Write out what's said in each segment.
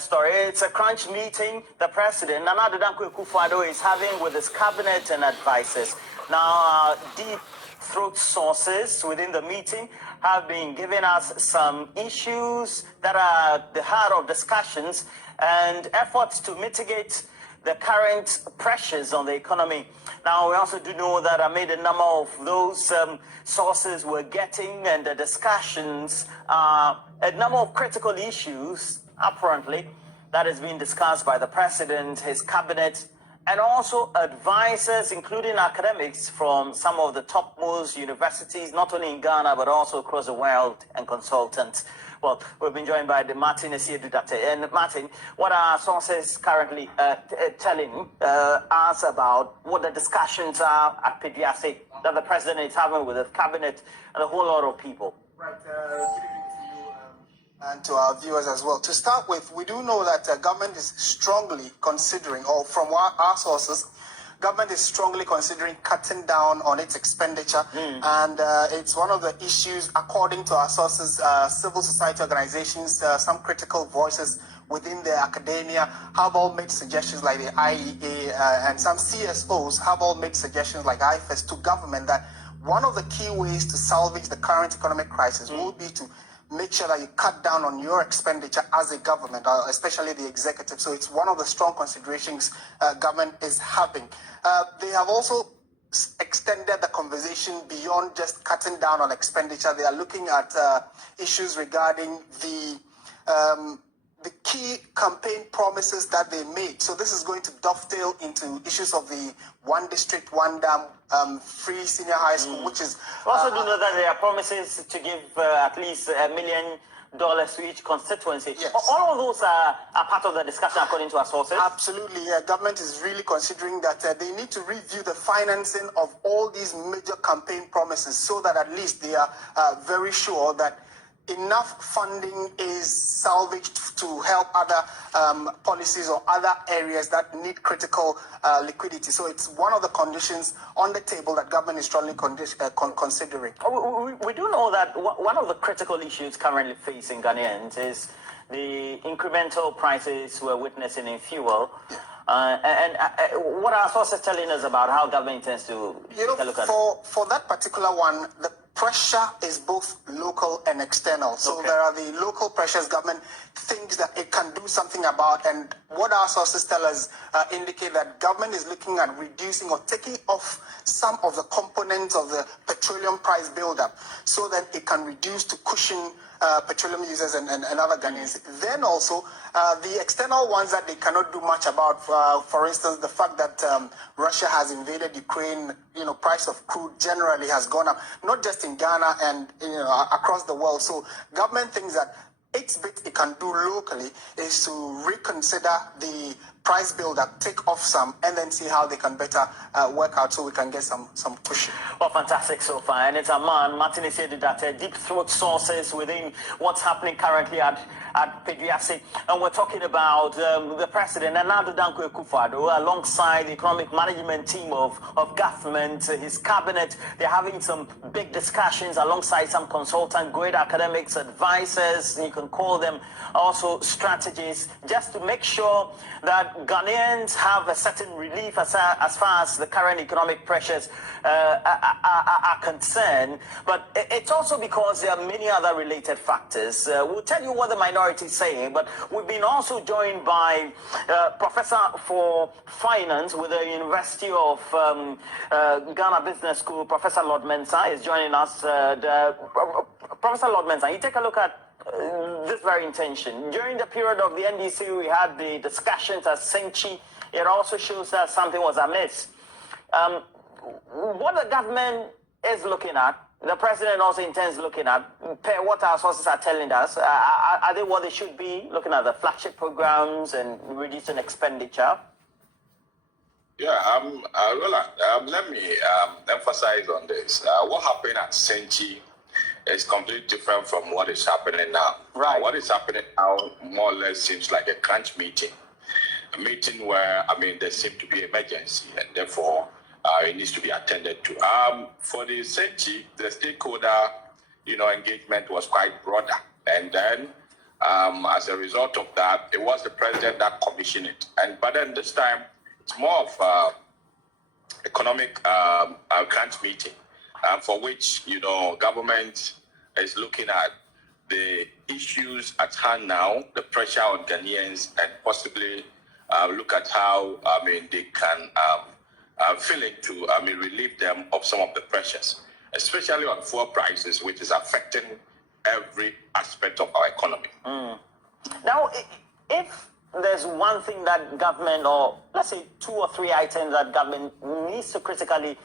story. It's a crunch meeting the president, Addo Akuffo, is having with his cabinet and advisors. Now, deep throat sources within the meeting have been giving us some issues that are the heart of discussions and efforts to mitigate the current pressures on the economy. Now, we also do know that amid a number of those sources we're getting and the discussions, a number of critical issues, apparently, that is being discussed by the president, his cabinet, and also advisors, including academics from some of the topmost universities, not only in Ghana, but also across the world, and consultants. Well, we've been joined by Martin Addo. And Martin, what are sources currently telling us about what the discussions are at PDRC that the president is having with the cabinet and a whole lot of people? Right. And to our viewers as well. To start with, we do know that government is strongly considering, or from our sources, government is strongly considering cutting down on its expenditure. And it's one of the issues, according to our sources, civil society organizations, some critical voices within the academia have all made suggestions like the IEA and some CSOs have all made suggestions like IFS to government that one of the key ways to salvage the current economic crisis will be to make sure that you cut down on your expenditure as a government, especially the executive. So it's one of the strong considerations government is having. They have also extended the conversation beyond just cutting down on expenditure. They are looking at issues regarding the key campaign promises that they made. So this is going to dovetail into issues of the one district, one dam, free senior high school, which is... Also do know that there are promises to give at least $1 million to each constituency. Yes. All of those are part of the discussion according to our sources? Absolutely. Government is really considering that they need to review the financing of all these major campaign promises so that at least they are very sure that enough funding is salvaged to help other policies or other areas that need critical liquidity. So it's one of the conditions on the table that government is strongly considering. We do know that one of the critical issues currently facing Ghanaians is the incremental prices we're witnessing in fuel. And what are our sources telling us about how government intends to take a look at it? For that particular one, the pressure is both local and external. So there are the local pressures government thinks that it can do something about, and what our sources tell us indicate that government is looking at reducing or taking off some of the components of the petroleum price buildup so that it can reduce to cushion petroleum users and other Ghanaians. Then also the external ones that they cannot do much about, for instance, the fact that Russia has invaded Ukraine, price of crude generally has gone up, not just in Ghana and across the world. So government thinks that its bit it can do locally is to reconsider the price build-up, take off some, and then see how they can better work out so we can get some cushion. Well, fantastic so far. And it's a man, Martin Addo, that deep throat sources within what's happening currently at PDRC. And we're talking about the president, Addo Akuffo, alongside the economic management team of government, his cabinet. They're having some big discussions alongside some consultants, great academics, advisors, you can call them, also strategies, just to make sure that Ghanaians have a certain relief as far as the current economic pressures are concerned. But it's also because there are many other related factors. We'll tell you what the minority is saying, but we've been also joined by Professor for Finance with the University of Ghana Business School, Professor Lord Mensah is joining us. Professor Lord Mensah, you take a look at this very intention. During the period of the NDC, we had the discussions at Senchi. It also shows that something was amiss. What the government is looking at, the president also intends looking at, what our sources are telling us, are they what they should be, looking at the flagship programs and reducing expenditure? Yeah, let me emphasize on this. What happened at Senchi is completely different from what is happening now. Right. What is happening now more or less seems like a crunch meeting. A meeting where, there seems to be emergency and therefore it needs to be attended to. For the Senchi, the stakeholder, engagement was quite broader. And then as a result of that, it was the president that commissioned it. But then this time, it's more of economic grant meeting, for which, government is looking at the issues at hand now, the pressure on Ghanaians, and possibly look at how, they can fill it to, relieve them of some of the pressures, especially on fuel prices, which is affecting every aspect of our economy. Now, if there's one thing that government, or let's say 2 or 3 items that government needs to critically,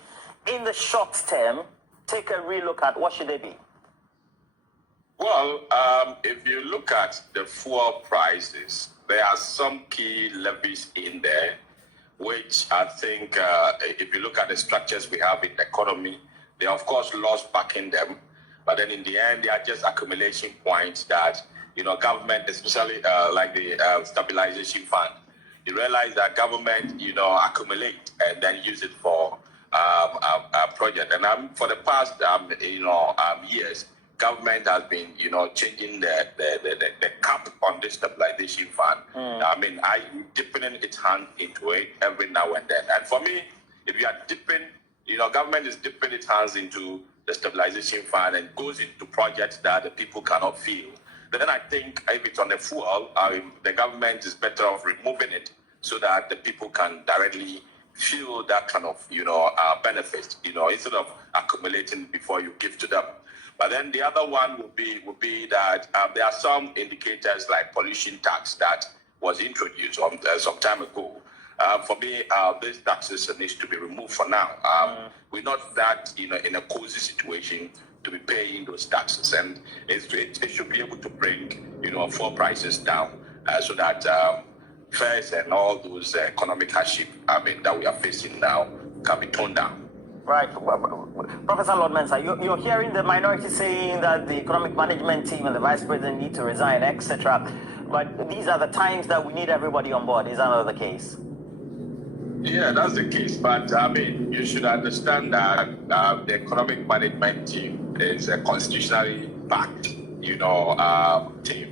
in the short term, take a relook at, what should they be? Well, if you look at the fuel prices, there are some key levies in there, which I think, if you look at the structures we have in the economy, they are, of course, laws backing them. But then in the end, they are just accumulation points that, government, especially like the stabilization fund, you realize that government, accumulate and then use it for a project. And for the past, years, government has been, changing the cap on the stabilization fund. I'm dipping its hand into it every now and then. And for me, if you are dipping, government is dipping its hands into the stabilization fund and goes into projects that the people cannot feel, then I think if it's on the fuel, the government is better off removing it so that the people can directly feel that kind of, benefit, instead of accumulating before you give to them. But then the other one would be that there are some indicators like pollution tax that was introduced some time ago. For me, these taxes needs to be removed for now. We're not that in a cozy situation to be paying those taxes, and it should be able to bring fuel prices down so that fares and all those economic hardship that we are facing now can be toned down. Right. Professor Lord Mensah, you're hearing the minority saying that the economic management team and the vice president need to resign, etc. But these are the times that we need everybody on board. Is that not the case? Yeah, that's the case. But you should understand that the economic management team is a constitutionally backed, team.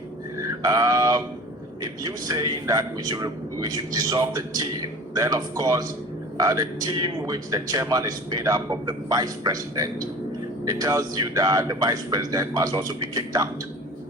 If you're saying that we should dissolve the team, then of course the team which the chairman is made up of the vice president, it tells you that the vice president must also be kicked out.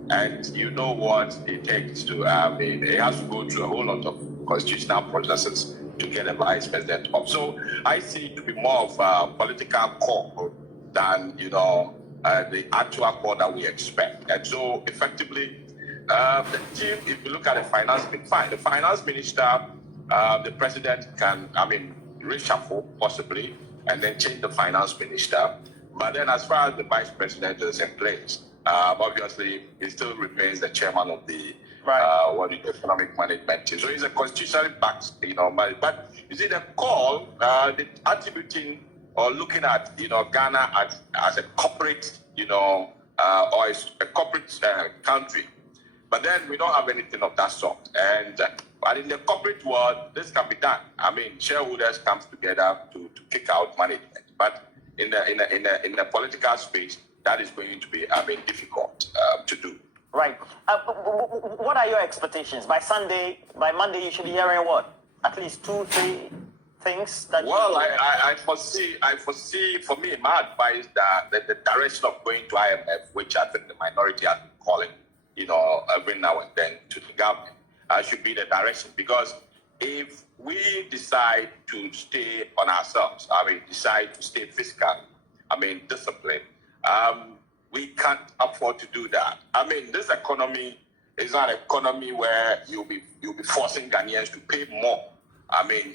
And you know what it takes to it has to go through a whole lot of constitutional processes to get a vice president off. So I see it to be more of a political call than the actual call that we expect. And so effectively, the team, if you look at the finance, fine. The finance minister, the president can, reshuffle possibly, and then change the finance minister. But then as far as the vice president is in place, obviously he still remains the chairman of the economic management team. So he's a constitutionally backed, but you see the call, the attributing or looking at, Ghana as a corporate, or a corporate country. But then we don't have anything of that sort. And but in the corporate world, this can be done. Shareholders come together to kick out management. But in the political space, that is going to be difficult to do. Right. What are your expectations? By Monday, you should be hearing what? At least 2, 3 things that. Well, I foresee. For me, my advice that the direction of going to IMF, which I think the minority has been calling, every now and then to the government, should be the direction. Because if we decide to stay on ourselves, decide to stay fiscal, disciplined, we can't afford to do that. This economy is not an economy where you'll be forcing Ghanaians to pay more.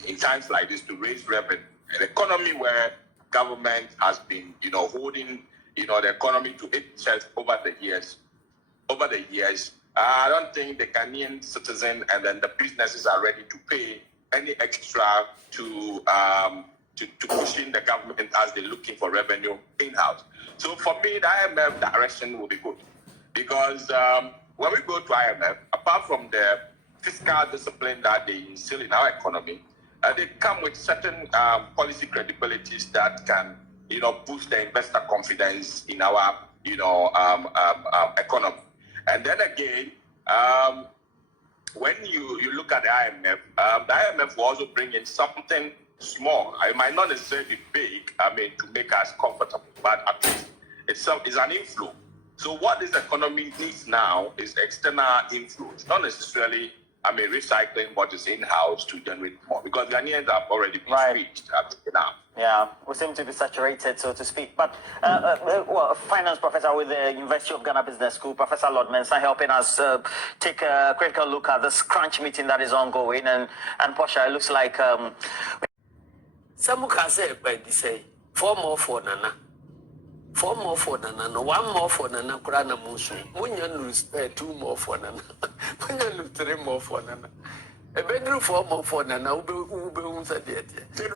In times like this, to raise revenue. An economy where government has been, holding, the economy to its chest over the years. I don't think the Ghanaian citizen and then the businesses are ready to pay any extra to push in the government as they're looking for revenue in-house. So for me, the IMF direction will be good, because when we go to IMF, apart from the fiscal discipline that they instill in our economy, they come with certain policy credibilities that can, boost the investor confidence in our, economy. And then again, when you look at the IMF will also bring in something small. It might not necessarily be big, to make us comfortable, but at least it's an inflow. So what this economy needs now is external inflows, not necessarily, recycling what is in-house to generate more, because Ghanaians have already been reached now. Yeah, we seem to be saturated, so to speak. But, finance professor with the University of Ghana Business School, Professor Lord Mensah, helping us take a critical look at this crunch meeting that is ongoing. And Portia, it looks like... Some can say, by the say, 4 more for Nana. 4 more for Nana, 1 more for Nana, Kurana Musu. When you lose 2 more for Nana, when you lose 3 more for Nana. A bedroom 4 more for Nana, Ube,